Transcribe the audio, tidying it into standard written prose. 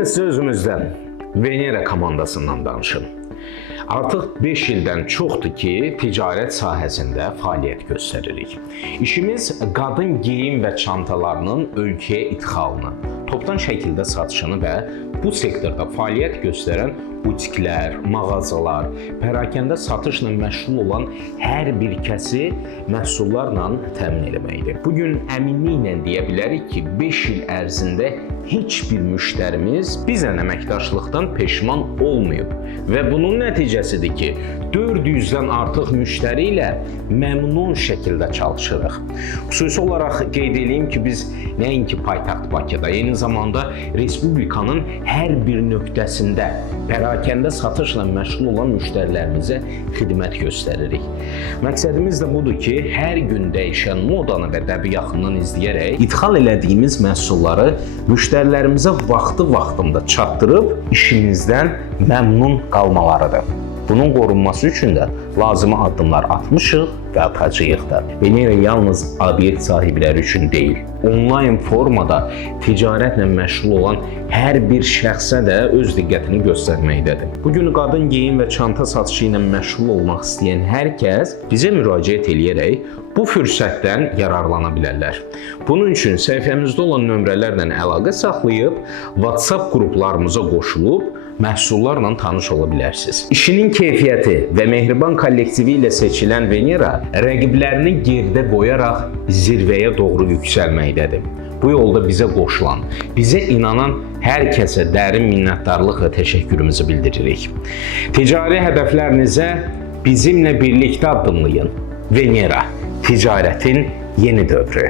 Gəlin sözümüzdən Venera komandasından danışım. Artıq 5 ildən çoxdur ki, ticarət sahəsində fəaliyyət göstəririk. İşimiz qadın geyim və çantalarının ölkəyə idxalını, topdan şəkildə satışını və bu sektorda fəaliyyət göstərən butiklər, mağazalar, pərakəndə satışla məşğul olan hər bir kəsi məhsullarla təmin etməkdir. Bugün əminliklə deyə bilərik ki, 5 il ərzində heç bir müştərimiz bizlə əməkdaşlıqdan peşman olmayıb və bunun nəticəsidir ki, 400-dən artıq müştəri ilə məmnun şəkildə çalışırıq. Xüsusi olaraq qeyd edeyim ki, biz nəinki paytaxt Bakıda, eyni zamanda Respublikanın hər bir nöqtəsində pərakəndə satışla məşğul olan müştərilərimizə xidmət göstəririk. Məqsədimiz də budur ki, hər gün dəyişən modanı və dəbi yaxından izləyərək idxal elədiyimiz məhsulları müştərilərimizə vaxtında çatdırıb işimizdən məmnun qalmalarıdır. Bunun qorunması üçün də lazımi addımlar atmışıq və atacağıq da. Venera yalnız obyekt sahibləri üçün deyil, onlayn formada ticarətlə məşğul olan hər bir şəxsə də öz diqqətini göstərməkdədir. Bugün qadın geyim və çanta satışı ilə məşğul olmaq istəyən hər kəs bizə müraciət edərək bu fürsətdən yararlana bilərlər. Bunun üçün səhifəmizdə olan nömrələrlə əlaqə saxlayıb WhatsApp qruplarımıza qoşulub məhsullarla tanış ola bilərsiniz. İşinin keyfiyyəti və mehriban kollektivi ilə seçilən Venera rəqiblərini geridə qoyaraq zirvəyə doğru yüksəlməkdədir. Bu yolda bizə qoşulan, bizə inanan hər kəsə dərin minnətdarlıq və təşəkkürümüzü bildiririk. Ticari hədəflərinizə bizimlə birlikdə addımlayın. Venera, ticarətin yeni dövrü.